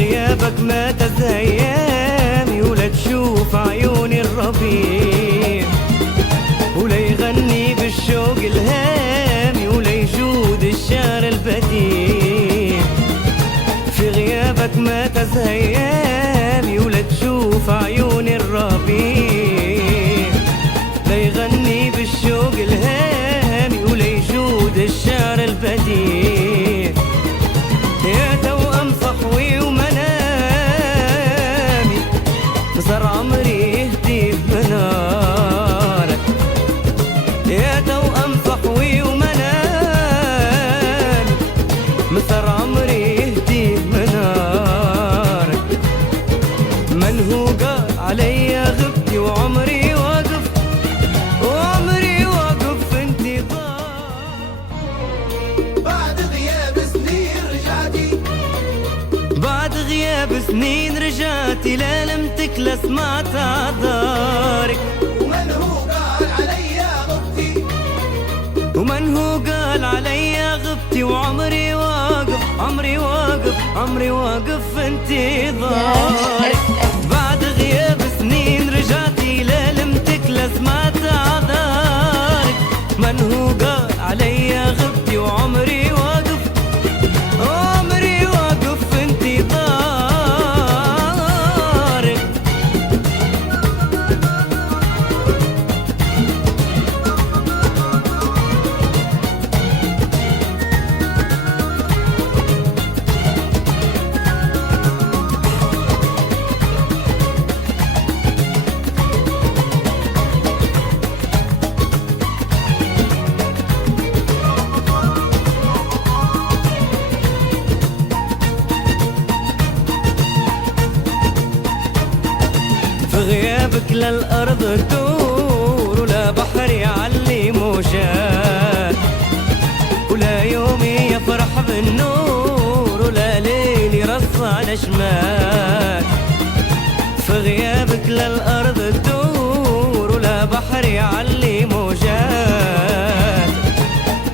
غيابك ما تزهيامي ولا تشوف عيوني الربيع، ولا يغني بالشوق الهامي ولا يجود الشعر البديع. في غيابك ما تزهيامي ولا تشوف عيوني الربيع، لا يغني بالشوق الهامي ولا يجود الشعر البديع. يا توأم صحوي ومنامي صار عمري يهدي بمنارك. يا توأم صحوي ومنامي صار عمري يهدي بمنارك. من هو قال عليا غبتي وعمري واقف، وعمري واقف في انتظار. بعد غياب سنين رجعتي، بعد غياب سنين رجعتي لا لم تكلى سمعت اعذارك. ومن هو قال عليا غبتي، ومن هو قال عليا غبتي وعمري واقف، عمري واقف، عمري واقف في انتظارك. بعد غياب سنين رجعتي لا لم تكلى سمعت اعذارك. من هو قال عليا غبتي وعمري واقف، عمري واقف في انتظارك. في غيابك لا الأرض تدور ولا بحر يعلي موجات، ولا يومي يفرح بالنور ولا ليل يرصع نجمات. في غيابك لا الأرض تدور ولا بحر يعلي موجات،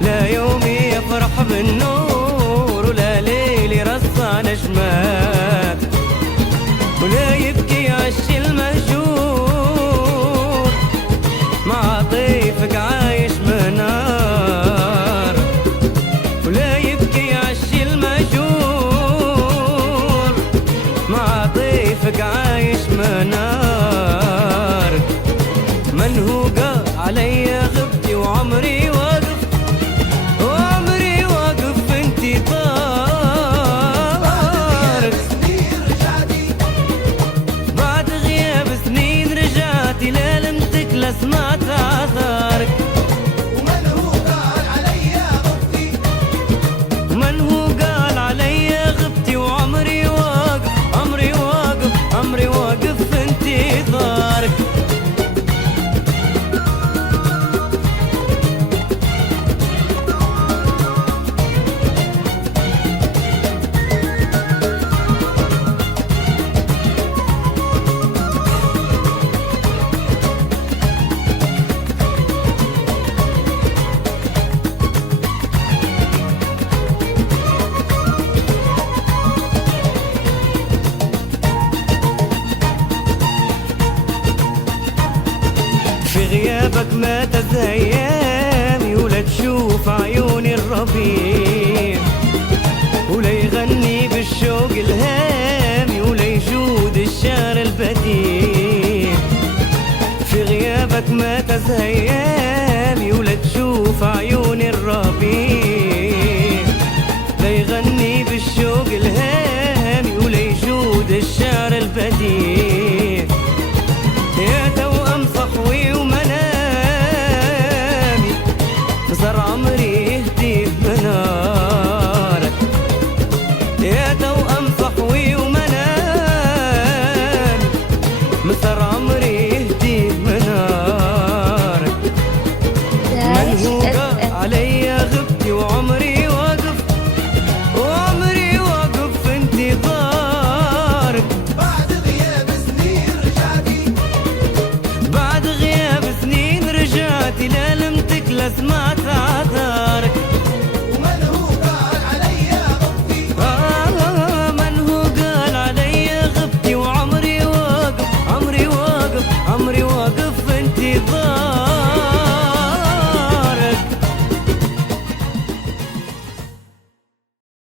لا يومي يفرح بالنور ولا ليل يرصع نجمات. ولا يبكي عشي المهجور مع طيفك عايش منار. ولا يبكي عشي المهجور مع طيفك عايش منار. من هو قال عليا غبتي وعمري واقف، وعمري واقف في انتظارك. سنين رجعتي، بعد غياب سنين رجعتي لا لم تكلى سمعت اعذارك. ومن هو قال عليا غبتي، من هو قال عليا غبتي وعمري واقف، عمري واقف، عمري واقف في انتظارك. في غيابك ما تزهيامي ولا تشوف عيوني الربيع، ولا يغني بالشوق الهامي ولا يجود الشعر البديع. في غيابك ما تزهيامي ولا تشوف عيوني الربيع، لا يغني بالشوق الهامي ولا يجود الشعر البديع. يا توأم صحوي ومنامي صار عمري يهدي بمنارك. يا توأم صحوي ومنامي صار عمري يهدي بمنارك. من هو قال عليا غبتي وعمري